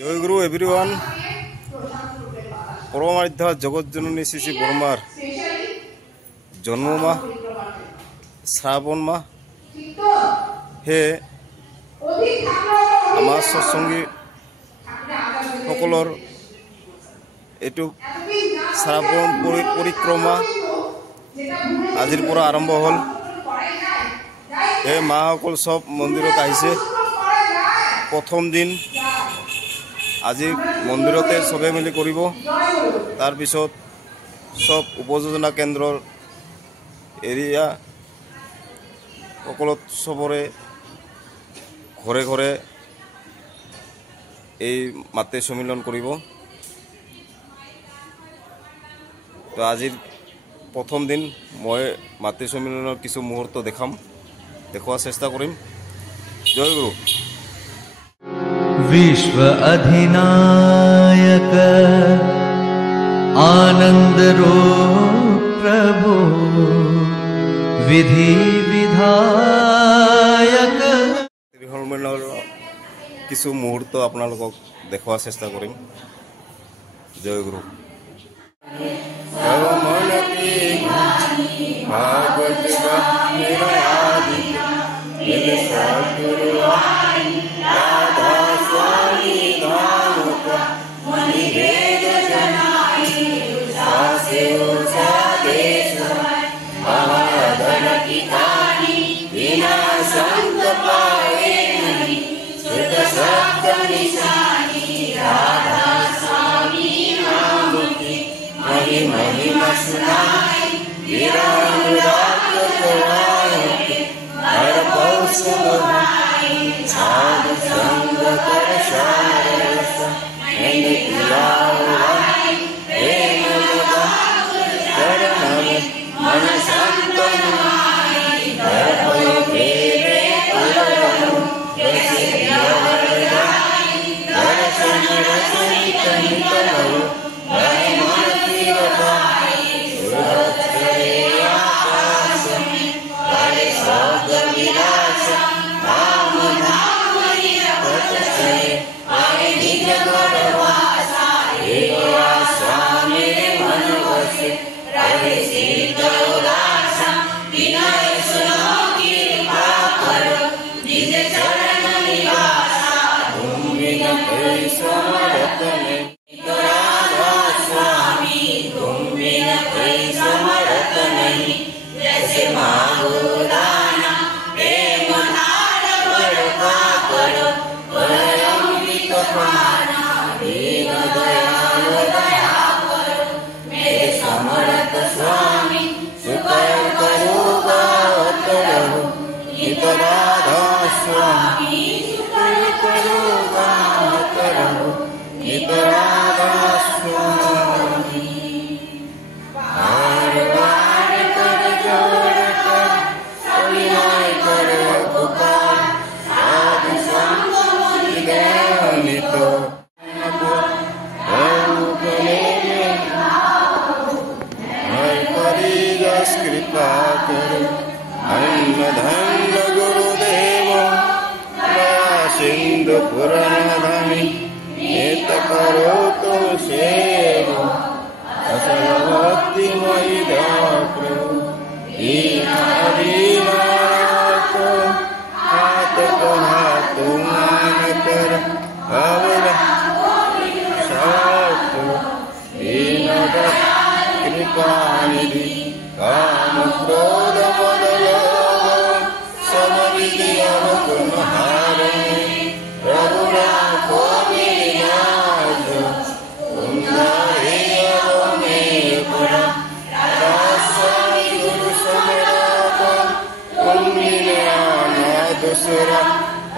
জয়গুরু everyone. পরমারাধ্যা জগৎজননী Shri বর্মার জন্ম মাহ শ্রাবণ মাহ হে আমার সৎসঙ্গী সকলৰ এইটো শ্রাবণ পৰিক্ৰমা আজিৰ পৰা আৰম্ভ হ'ল। এই মাসকল সব মন্দিৰত আহিছে। প্ৰথম দিন আজি মন্দিৰতে সবে মিলি কৰিব। তাৰপিছত সব উপযোজনা কেন্দ্ৰৰ এৰিয়া সকলো সবৰে ঘৰে ঘৰে এই মাতে সন্মিলন কৰিব। তো আজিৰ প্ৰথম দিন মই মাতে সন্মিলনৰ কিছু মুহূৰ্ত দেখুৱাৰ চেষ্টা কৰিম। জয় গুৰু। विश्व अधिनायक आनंद रूप प्रभु विधि विधायक। সন্মিলনৰ কিছু মুহূৰ্ত আপোনালোকক দেখুৱাৰ চেষ্টা কৰিম। জয় গুৰু।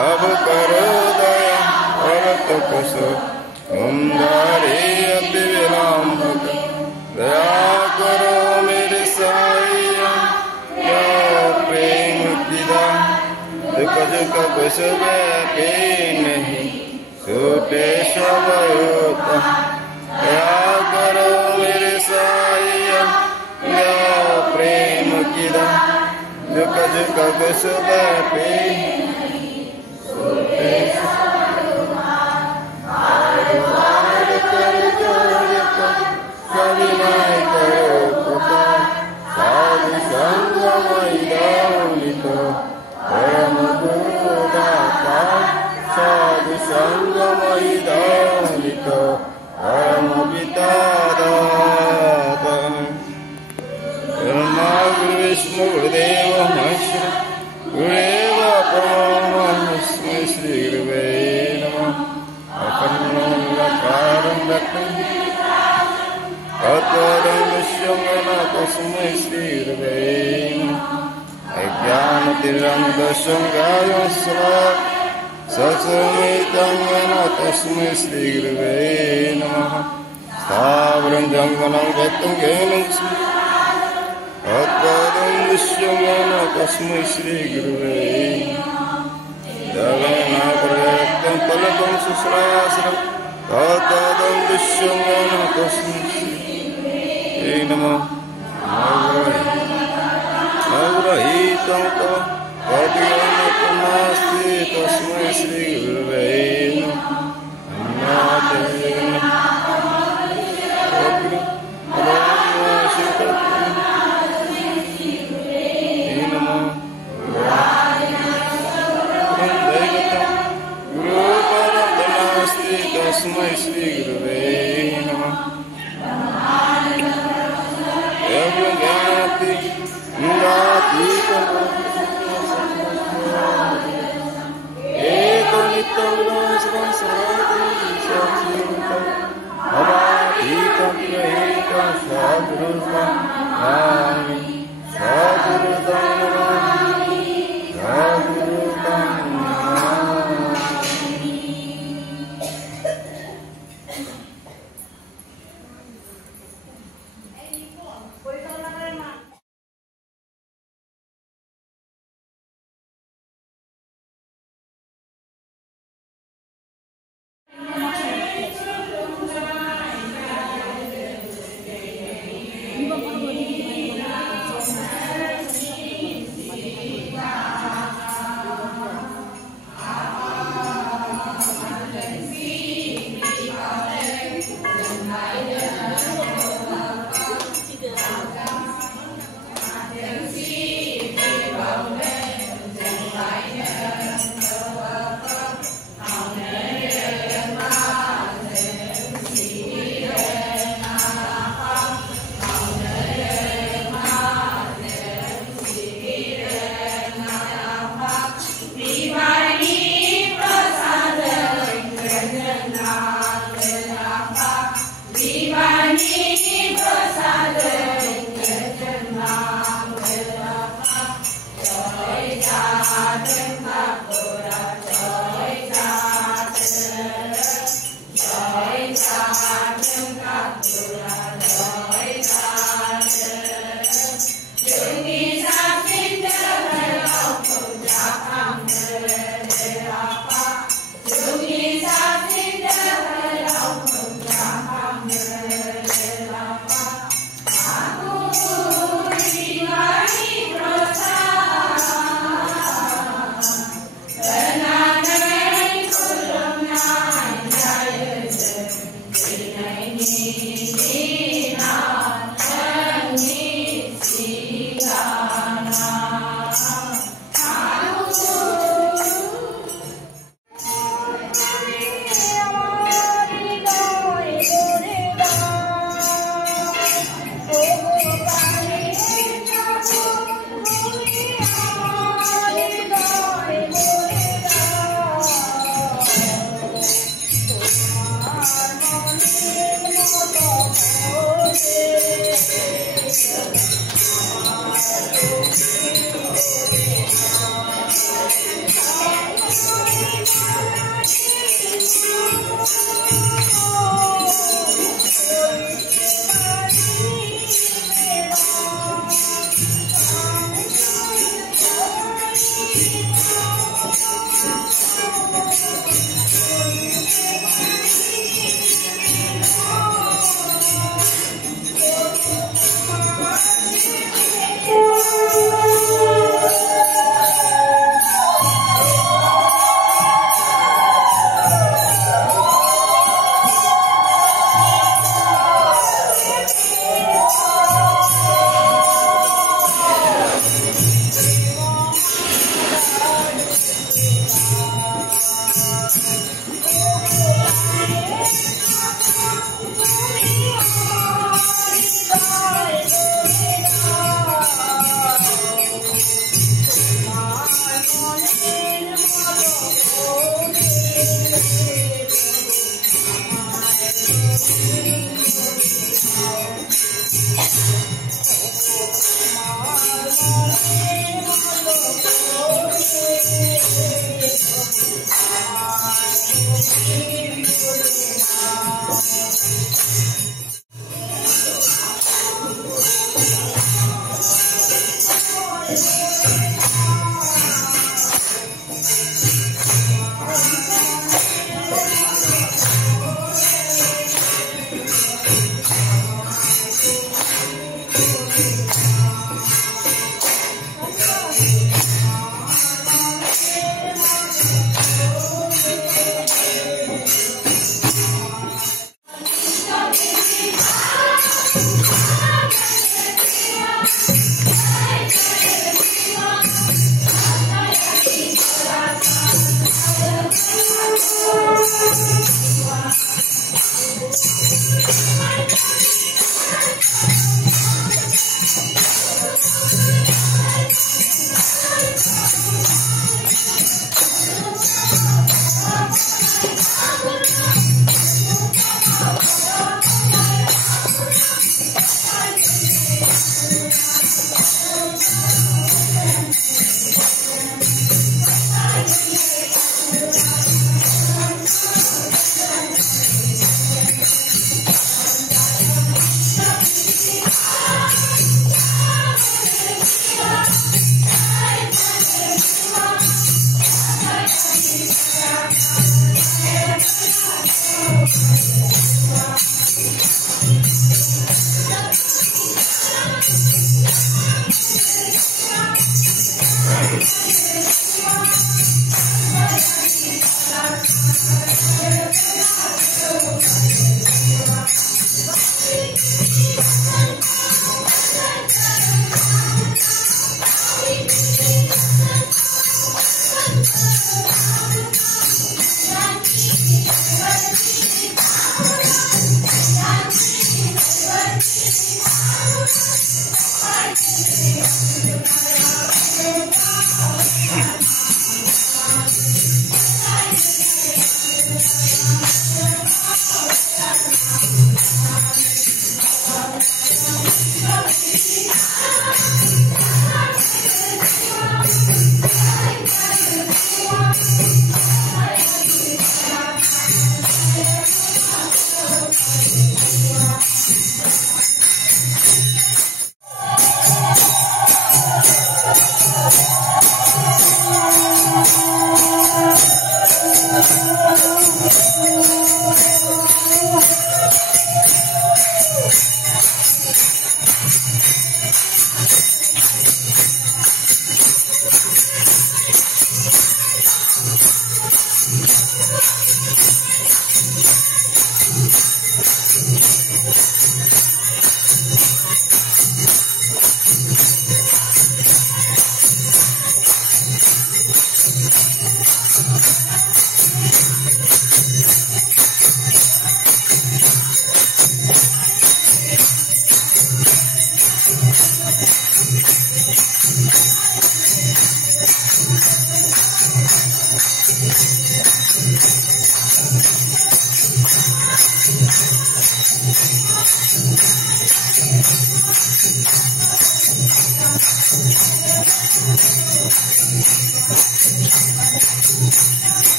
अब करो दया भरत कुशो उमदारे अति विलंब दया करो मेरे साईया क्या प्रेम किदा दुख दुख कुछ व्यापी नहीं छूटे सब होता। दया करो मेरे साईया क्या प्रेम किदा दुख दुख कुछ व्यापी इदानितो परमपितादातः ब्रह्मा गुरुविष्णु गुरुदेव महेश्वर गुरुदेव परमो तस्मै श्रीगुरवे नमः अखण्डमण्डलाकारं व्याप्तं तत्त्वदं दृश्यं येन तस्मै श्रीगुरवे नमः अज्ञानतिरन्धस्य ज्ञानं सचरमितं येन तस्मै श्रीगुरवे नमः स्थावरं जङ्गमं व्यक्तं येन तत्त्वदं दृश्यं येन तस्मै श्रीगुरवे जगन्नाथं फलकं सुस्रासनं तत्त्वदं दृश्यं येन तस्मै श्रीगुरवे नमः अग्रहीतं तद्गुणनास्ति तस्मै श्रीगुरवे तस्मै श्रीगुरवे नमः ज्ञाति एको नित्यं विनाशनं सर्वं अवातीतं ग्रहीतं सद्गुरुं नमामि सद्गुरुं नमामि सद्गुरुं नमामि।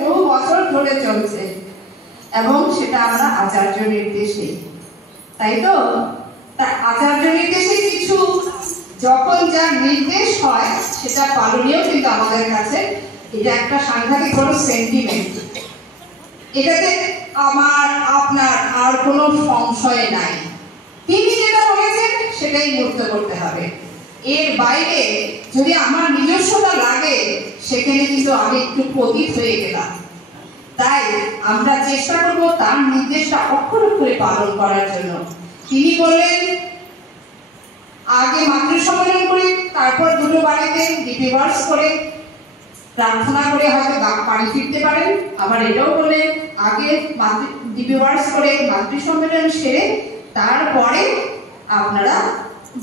বহু বছর ধরে চলছে এবং সেটা আমরা আচার্য নির্দেশে, তাই তো? তা আচার্য নির্দেশে কিছু যখন যা নির্দেশ হয় সেটা পালনীয়, কিন্তু আমাদের কাছে এটা একটা সাংঘাতিক বড় সেন্টিমেন্ট। এটাতে আমার আপনার আর কোনো সংশয় নাই। তিনি যেটা বলেছেন সেটাই মূর্ত করতে হবে। এর বাইরে যদি আমার নিজস্বতা লাগে সেখানে কিন্তু আমি একটু পতিত হয়ে গেলাম। তাই আমরা চেষ্টা করব তার নির্দেশটা অক্ষর অক্ষরে পালন করার জন্য। তিনি বললেন আগে মাতৃ সম্মেলন করে, তারপর দুটো বাড়িতে ডিপিভার্স করে প্রার্থনা করে হয়তো বাড়ি ফিরতে পারেন। আবার এটাও বললেন আগে ডিপিভার্স করে মাতৃ সম্মেলন সেরে তারপরে আপনারা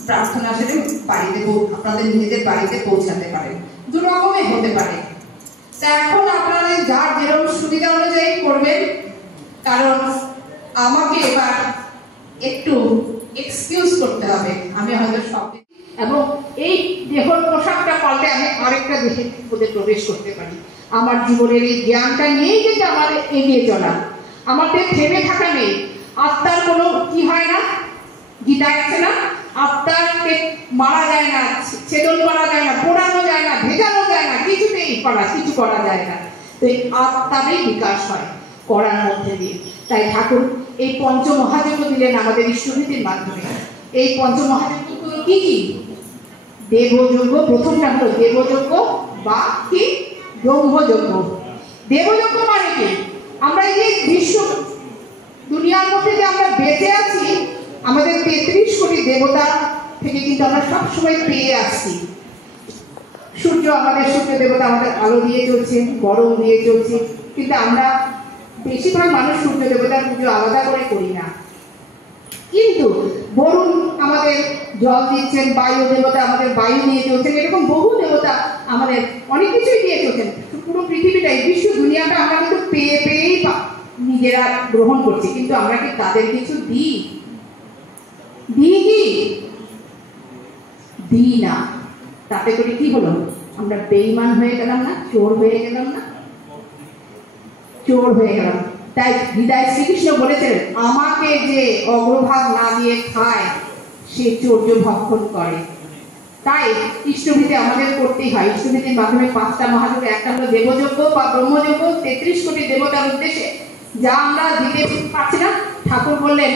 প্রার্থনা সেরে বাড়িতে আপনাদের নিজেদের বাড়িতে পৌঁছাতে পারেন। দু রকমই হতে পারে। তা এখন আপনাদের যার যেরকম সুবিধা অনুযায়ী করবেন, কারণ আমাকে এবার একটু এক্সকিউজ করতে হবে। আমি হয়তো সব এবং এই দেহর পোশাকটা পাল্টে আমি আরেকটা দেহের মধ্যে প্রবেশ করতে পারি। আমার জীবনের এই জ্ঞানটা নিয়েই কিন্তু আমাদের এগিয়ে চলা, আমাদের থেমে থাকা নেই। আত্মার কোনো কি হয় না, গীতায় আছে না, আত্মাকে মারা যায় না, ছেদন করা যায় না, পোড়ানো যায় না, ভেজানো যায় না, কিছুতেই কিছু করা যায় না। তো এই আত্মারই বিকাশ হয় করার মধ্যে দিয়ে। তাই ঠাকুর এই পঞ্চমহাযজ্ঞ দিলেন আমাদের ঈশ্বরীতির মাধ্যমে। এই পঞ্চমহাযজ্ঞ কি কি? দেবযজ্ঞ, প্রথমটা হলো দেবযজ্ঞ বা কি ব্রহ্মযজ্ঞ। দেবযজ্ঞ মানে কি? আমরা এই যে বিশ্ব দুনিয়ার মধ্যে যে আমরা বেঁচে আছি, আমাদের 33 কোটি দেবতা থেকে কিন্তু আমরা সবসময় পেয়ে আসছি। সূর্য দেবতা আমাদের আলো দিয়ে চলছে, গরম দিয়ে চলছে, কিন্তু আমরা বেশিরভাগ মানুষ সূর্য দেবতার পুজো আলাদা করে করি না। কিন্তু বরুণ আমাদের জল দিচ্ছেন, বায়ু দেবতা আমাদের বায়ু নিয়ে চলছেন, এরকম বহু দেবতা আমাদের অনেক কিছুই দিয়ে চলছেন। পুরো পৃথিবীটাই, বিশ্ব দুনিয়াটা আমরা কিন্তু পেয়েই নিজেরা গ্রহণ করছি, কিন্তু আমরা কি তাদের কিছু দিই কি? দিই না। তাতে করে কি হলো? আমরা বেঈমান হয়ে গেলাম না, চোর হয়ে গেলাম না, চোর হয়ে গেলাম। তাই হৃদয় শ্রীকৃষ্ণ বলেছেন, আমাকে যে অগ্রভাগ না দিয়ে খায় সে চৌর্য ভক্ষণ করে। তাই ইষ্টভীতি আমাদের করতেই হয়। ইষ্টভীতির মাধ্যমে 5টা মহাযজ্ঞ, একটা হলো দেবযজ্ঞ বা ব্রহ্মযজ্ঞ, 33 কোটি দেবতার উদ্দেশ্যে, যা আমরা দিতে পারছি না। ঠাকুর বললেন,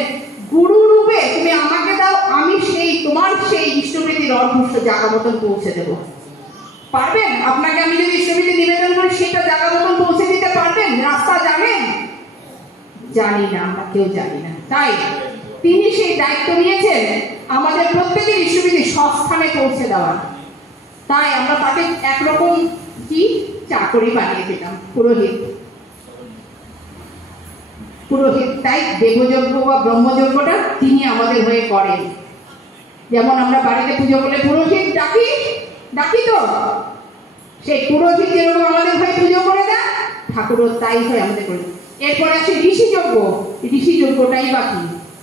গুরু রূপে তুমি আমাকে দাও, আমি সেই তোমার সেই ইষ্টভীতির অর্ধস্য জায়গা মতন পৌঁছে দেব। পারবেন? আপনাকে আমি যদি ইষ্টভীতি নিবেদন করি, সেটা জায়গা মতন পৌঁছে দিতে পারবেন? রাস্তা জানেন? জানি না, আমরা কেউ জানি না। তাই তিনি সেই দায়িত্ব নিয়েছেন আমাদের প্রত্যেকের ইষ্টভীতি সস্থানে পৌঁছে দেওয়ার। তাই আমরা তাকে একরকম কি চাকরি বানিয়ে দিলাম, পুরোহিত। পুরোহিত তাই দেবযজ্ঞ বা ব্রহ্মযজ্ঞটা তিনি আমাদের হয়ে করেন। যেমন আমরা বাড়িতে পুজো করলে পুরোহিত ডাকি তো, সেই পুরোহিত যেরকম আমাদের হয়ে পুজো করে দেয়, ঠাকুরও তাই হয়ে আমাদের করে। এরপরে আসে ঋষিযজ্ঞ। ঋষিযজ্ঞটাই বাকি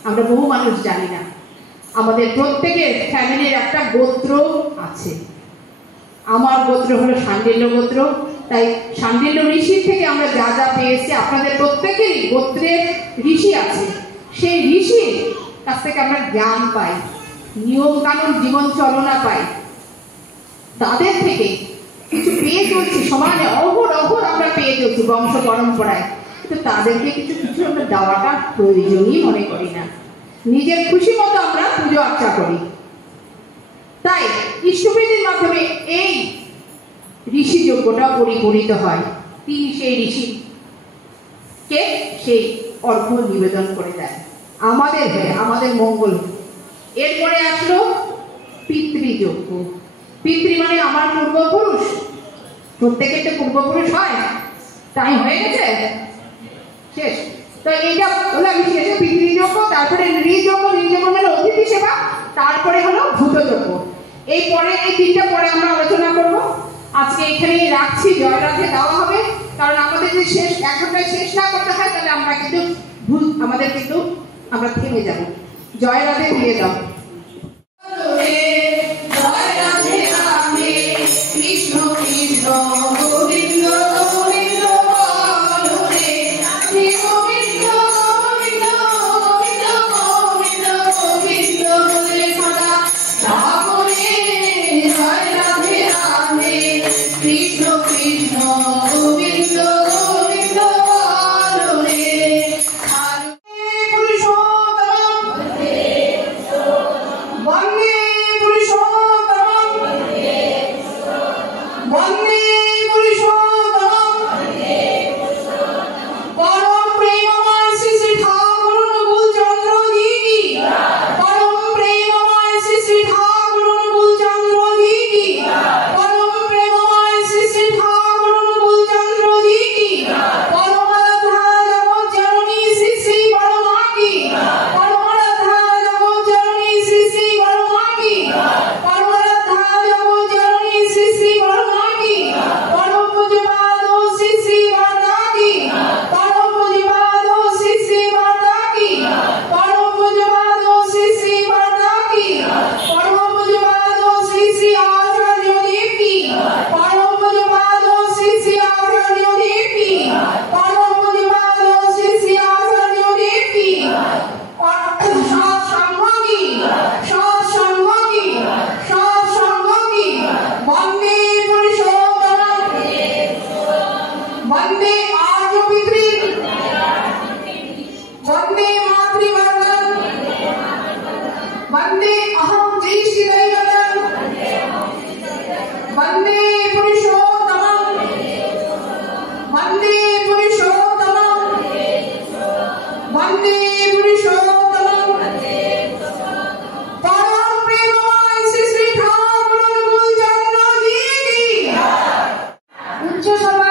আমরা বহু মানুষ জানি না। আমাদের প্রত্যেকের ফ্যামিলির একটা গোত্র আছে। আমার গোত্র হলো শাণ্ডিল্য গোত্র। তাই শাণ্ডিল্য ঋষির থেকে আমরা যা যা পেয়েছি, আপনাদের প্রত্যেকেরই গোত্রের ঋষি আছে। সেই ঋষির কাছ থেকে আমরা জ্ঞান পাই, নিয়ম কানুন জীবন চলনা পাই। তাদের থেকে কিছু পেয়ে চলছি, সমাজে অহরহ আমরা পেয়ে চলছি বংশ পরম্পরায়। কিন্তু তাদেরকে কিছু কিছু আমরা দেওয়াটা প্রয়োজনই মনে করি না। নিজের খুশি মতো আমরা পুজো আর্চা করি। তাই ইষ্টভীতির মাধ্যমে এই ঋষি যজ্ঞটা পরিপূরিত হয়। তিনি সেই ঋষিকে সেই অর্ঘ্য নিবেদন করে দেয় আমাদের হয়ে, আমাদের মঙ্গল। এরপরে আসলো পিতৃযজ্ঞ। পিতৃ মানে আমার পূর্বপুরুষ। প্রত্যেকের তো পূর্বপুরুষ হয়, তাই হয়ে গেছে শেষ। তো এইটা হলো শেষে পিতৃযজ্ঞ। তারপরে নৃযজ্ঞ, নৃযজ্ঞ মানে অতিথি সেবা। তারপরে হলো ভূতযজ্ঞ। এই পরে এই 3টা পরে আমরা আলোচনা করব। আজকে এখানেই রাখছি। জয় রাধে দেওয়া হবে, কারণ আমাদের যদি শেষ 1 ঘন্টায় শেষ না করতে হয়, তাহলে আমরা কিন্তু আমাদের কিন্তু আমরা থেমে যাব। জয় রাধে দিয়ে দাও। কৃষ্ণ কৃষ্ণ গোবিন্দ গোবিন্দ বলো রে, গোবিন্দ গোবিন্দ গোবিন্দ গোবিন্দ গোবিন্দ বলে সদা ডাকো রে। জয় রাধে রাধে কৃষ্ণ কৃষ্ণ গোবিন্দ গোবিন্দ বলো রে। পুরুষোত্তম বন্দে পুরুষোত্তম, বন্দে পুরুষোত্তম। পরম প্রেমময় শ্রী শ্রী ঠাকুর অনুকূল চন্দ্র জি কি, পরম প্রেমময় শ্রী শ্রী ঠাকুর অনুকূল চন্দ্র জি কি, পরম প্রেমময় শ্রী শ্রী ঠাকুর অনুকূল চন্দ্র জি কি, পরমারাধ্যা জগৎ জননী শ্রী শ্রী পরমা কি, পরমারাধ্যা জগৎ জননী শ্রী শ্রী পরমা কি, পরমারাধ্যা জগৎ জননী শ্রী শ্রী পরমা কি, পরম পূজ্যপাদ শ্রী শ্রী বরদা কি, পরম পূজ্যপাদ শ্রী শ্রী বরদা কি, পরম পূজ্যপাদ শ্রী শ্রী বরদা কি, পরম পূজ্যপাদ শ্রী শ্রী আচার্য দেব কি, পরম পূজ্যপাদ শ্রী শ্রী আচার্য দেব কি, পরম পূজ্যপাদ শ্রী শ্রী আচার্য দেব কি, সৎসঙ্গ কি, সৎসঙ্গ কি, সৎসঙ্গ কি। বন্দে পুরুষোত্তম, বন্দে আর্য পিতৃ, বন্দে মাতৃবন্দন, বন্দে অহম দৃষ্টি দৈবতম, বন্দে পুরুষোত্তম, বন্দে পুরুষোত্তম, বন্দে পুরুষোত্তম। পরম প্রেমময় শ্রী শ্রী ঠাকুর অনুকূল চন্দ্র জি কি। উচ্চ সভা